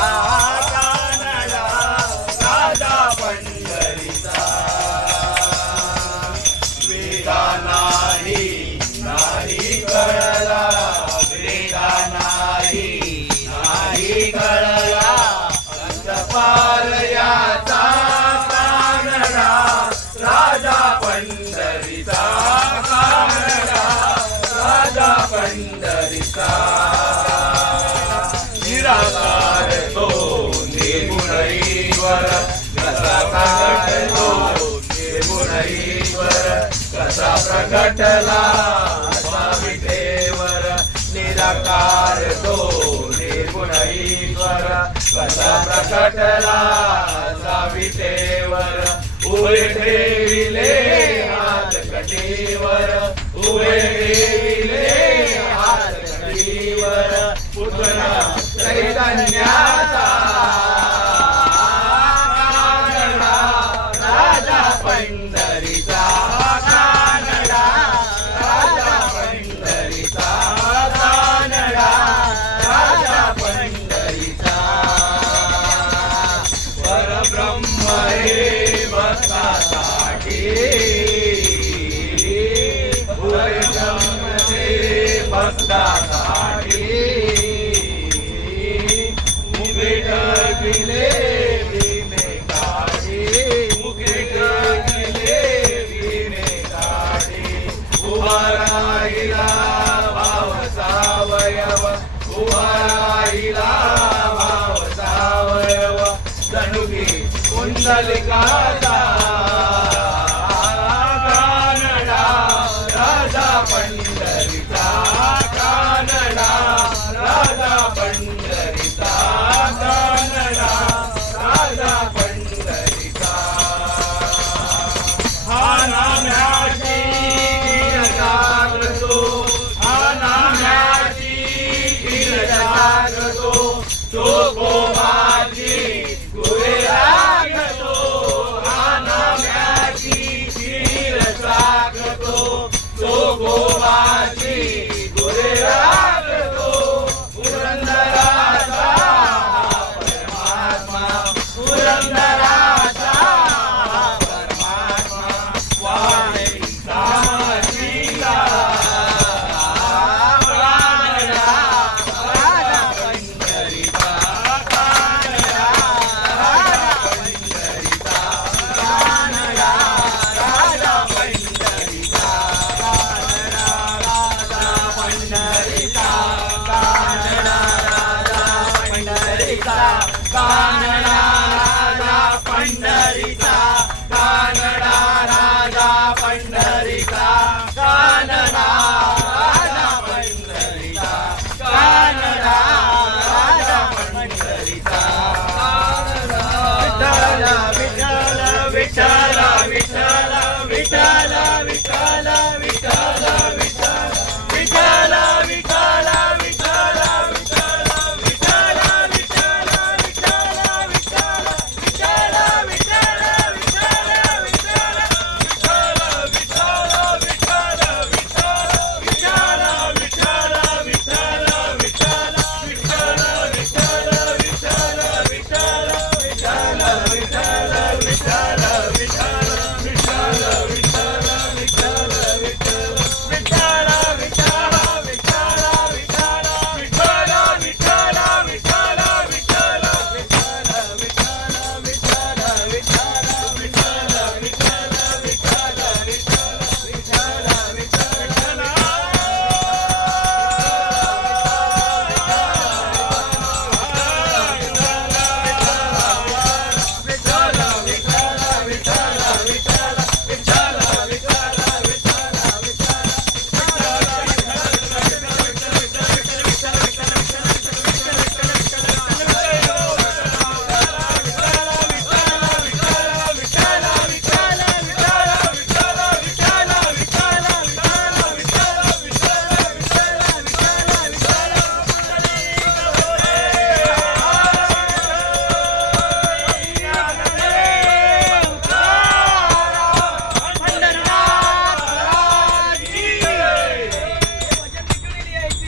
कानडा राजा पंढरीचा वेदा नाही कळला वेदा नाही कळला अंतपाल याचा कानडा राजा पंढरीचा कानडा राजा पंढरीचा निराकार तो निर्गुण ईश्वर कसा प्रगटलो निर्गुण ईश्वर कसा प्रगटला स्वामितेवर निराकार तो निर्गुण ईश्वर कसा प्रगटला स्वामितेवर उभे ठेविले हात कटीवर उभे ठेविले हात कटीवर पुतना चैतन्याचा कानडा राजा पंढरीचा कानडा राजा पंढरीचा कानडा राजा पंढरीचा परब्रह्म हे भक्तासाठी परब्रह्म हे भक्तासाठी मुखे ढळकिले विणे काढी मुखे ढळकिले विणे काढी उभा राहिला भाव सावयव उभा राहिला भाव सावयव जणुकी कुंडलिकाचा कानडा राजा पंढरीचा कानडा राजा पंढरीचा कानडा राजा पंढरीचा हा नाम्याची गिर जागतो हा नाम्याची गिर जागतो तो गोमाची गुरे लागतो हा नाम्याची गिर जागतो तो गोमाची गुरे लागतो पुरंदराचा परमात्मा पुरंदराचा परमात्मा वाणे दासीला कानडा राजा पंढरीचा कानडा राजा पंढरीचा कानडा राजा पंढरीचा कानडा राजा पंढरीचा कानडा राजा पंढरीचा कानडा